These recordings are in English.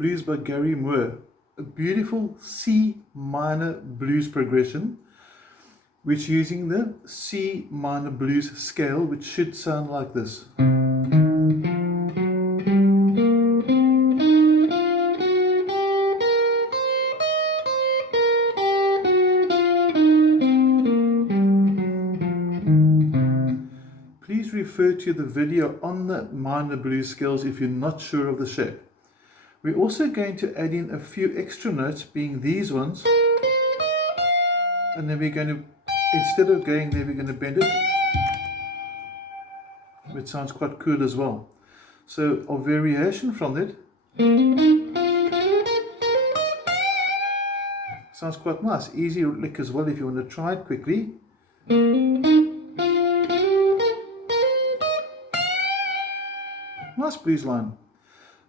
Blues by Gary Moore, a beautiful C minor blues progression, which using the C minor blues scale, which should sound like this. Please refer to the video on the minor blues scales if you're not sure of the shape. We're also going to add in a few extra notes, being these ones, and then we're going to, instead of going there, we're going to bend it, which sounds quite cool as well. So a variation from that sounds quite nice, easy lick as well if you want to try it quickly. Nice blues line.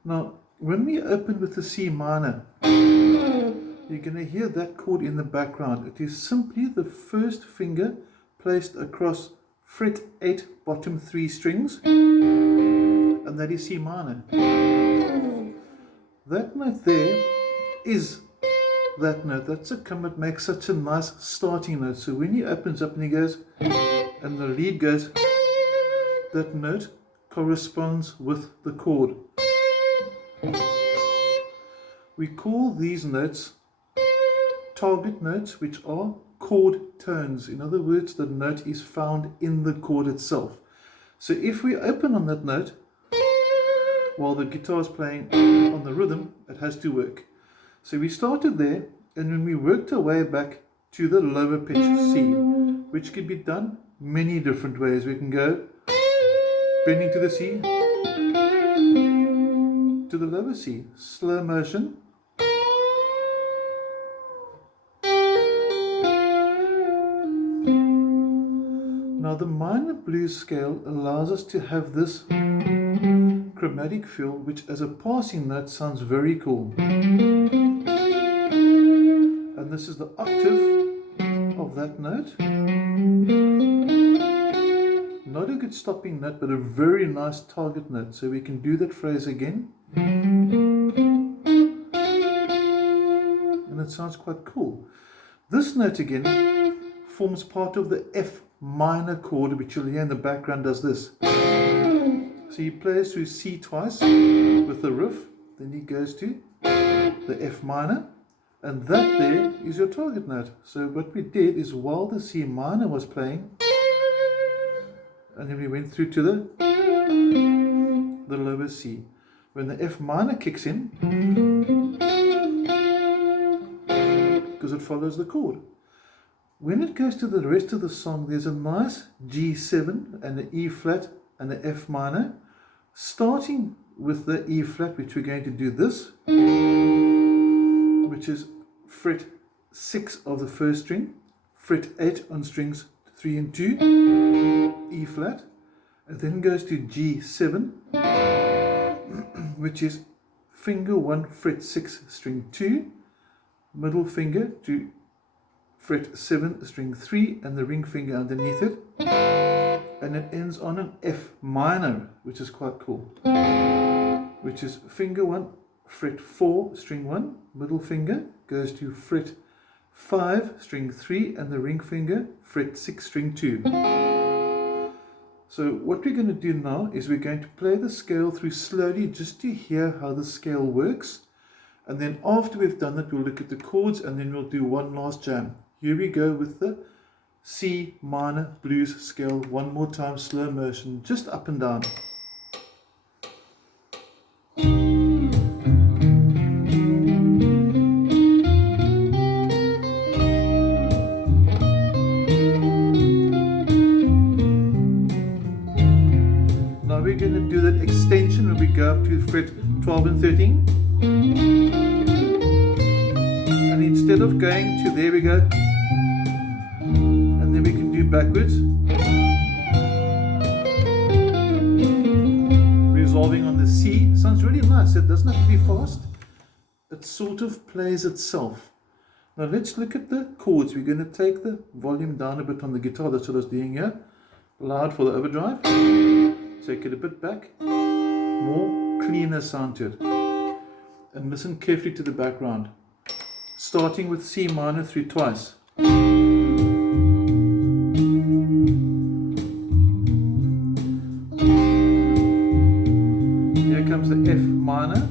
Now, when we open with the C minor, you're going to hear that chord in the background. It is simply the first finger placed across fret 8 bottom 3 strings, and that is C minor. That note there is that note. That's a come, it makes such a nice starting note. So when he opens up and he goes, and the lead goes, that note corresponds with the chord. We call these notes target notes, which are chord tones. In other words, the note is found in the chord itself. So if we open on that note while the guitar is playing on the rhythm, it has to work. So we started there, and when we worked our way back to the lower pitch C, which can be done many different ways. We can go bending to the C, to the lower C, slow motion, now the minor blues scale allows us to have this chromatic feel, which as a passing note sounds very cool. And this is the octave of that note. Not a good stopping note, but a very nice target note. So we can do that phrase again. And it sounds quite cool. This note again forms part of the F minor chord, which you'll hear in the background does this. So he plays through C twice with the riff, then he goes to the F minor, and that there is your target note. So what we did is, while the C minor was playing, and then we went through to the lower C. When the F minor kicks in, because it follows the chord. When it goes to the rest of the song, there's a nice G7 and an E flat and an F minor, starting with the E flat, which we're going to do this, which is fret 6 of the first string, fret 8 on strings 3 and 2, E flat, and then goes to G7, which is finger 1, fret 6, string 2, middle finger to fret 7, string 3, and the ring finger underneath it, and it ends on an F minor, which is quite cool, which is finger 1, fret 4, string 1, middle finger goes to fret 5, string 3, and the ring finger, fret 6, string 2. So what we're going to do now is we're going to play the scale through slowly, just to hear how the scale works. And then after we've done that, we'll look at the chords, and then we'll do one last jam. Here we go with the C minor blues scale one more time, slow motion, just up and down. We're going to do that extension when we go up to fret 12 and 13. And instead of going to there, we go, and then we can do backwards, resolving on the C. Sounds really nice. It doesn't have to be fast. It sort of plays itself. Now let's look at the chords. We're going to take the volume down a bit on the guitar. That's what I was doing here. Loud for the overdrive. Take it a bit back, more cleaner sound to it. And listen carefully to the background. Starting with C minor through twice. Here comes the F minor.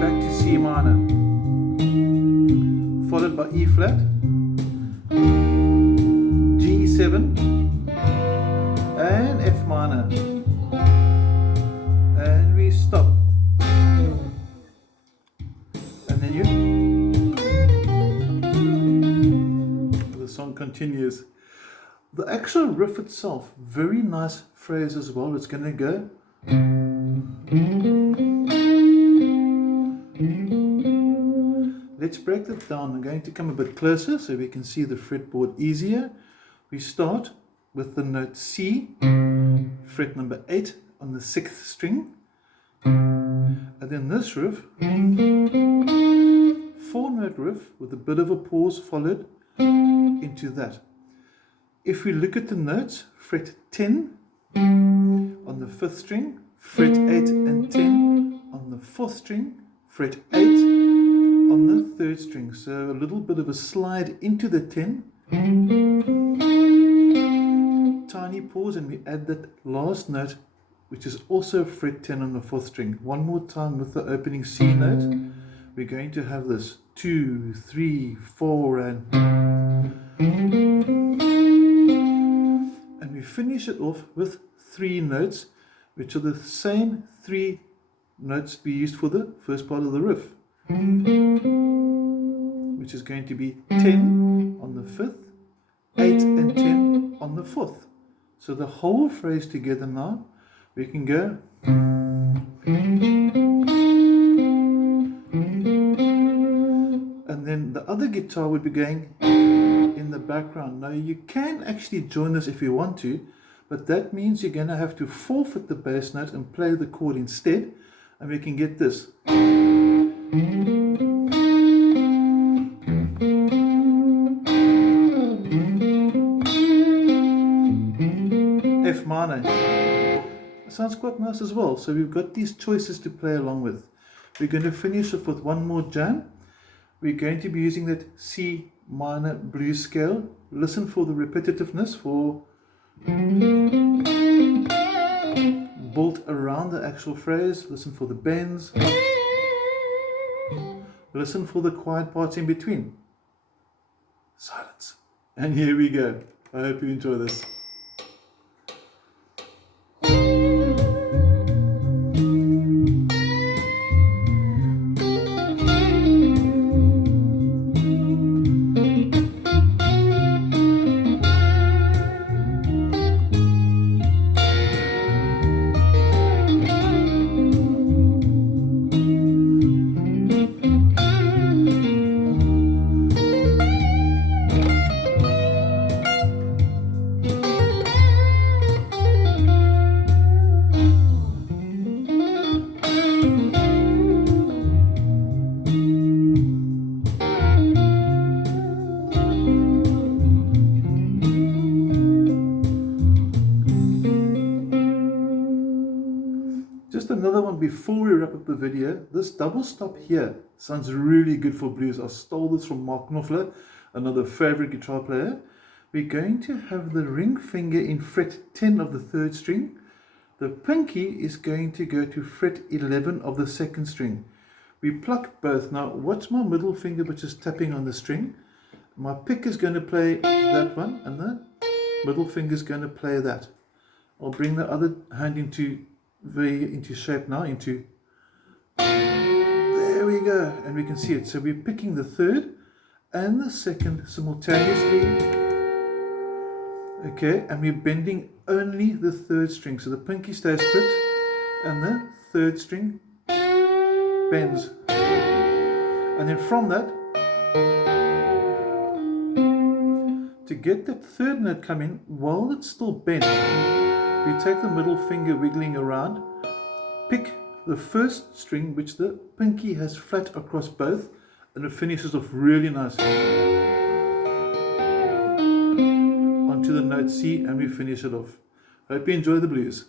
Back to C minor. Followed by E flat. G7. And F minor. And we stop. And then the song continues. The actual riff itself, very nice phrase as well. It's going to go. Let's break that down. I'm going to come a bit closer so we can see the fretboard easier. We start with the note C, fret number 8 on the 6th string. And then this riff, 4-note riff with a bit of a pause followed into that. If we look at the notes, fret 10 on the 5th string, fret 8 and 10 on the 4th string, fret 8 on the 3rd string. So a little bit of a slide into the 10. Tiny pause, and we add that last note, which is also fret 10 on the 4th string. One more time with the opening C note. We're going to have this 2, 3, 4, and we finish it off with 3 notes, which are the same 3 notes we used for the first part of the riff, which is going to be 10 on the 5th, 8 and 10 on the 4th. So the whole phrase together now, we can go. And then the other guitar would be going in the background. Now you can actually join this if you want to, but that means you're going to have to forfeit the bass note and play the chord instead, and we can get this. F minor. It sounds quite nice as well. So we've got these choices to play along with. We're going to finish off with one more jam. We're going to be using that C minor blues scale. Listen for the repetitiveness, for built around the actual phrase. Listen for the bends. Listen for the quiet parts in between. Silence. And here we go. I hope you enjoy this. Just another one before we wrap up the video. This double stop here sounds really good for blues. I stole this from Mark Knopfler, another favorite guitar player. We're going to have the ring finger in fret 10 of the 3rd string. The pinky is going to go to fret 11 of the 2nd string. We pluck both. Now watch my middle finger which is tapping on the string. My pick is going to play that one, and the middle finger is going to play that. I'll bring the other hand into shape now, there we go, and we can see it. So we're picking the 3rd and the 2nd simultaneously, okay, and we're bending only the 3rd string, so the pinky stays put and the 3rd string bends, and then from that, to get that 3rd note coming while it's still bent, we take the middle finger wiggling around, pick the 1st string which the pinky has flat across both, and it finishes off really nicely onto the note note C, and we finish it off. Hope you enjoy the blues.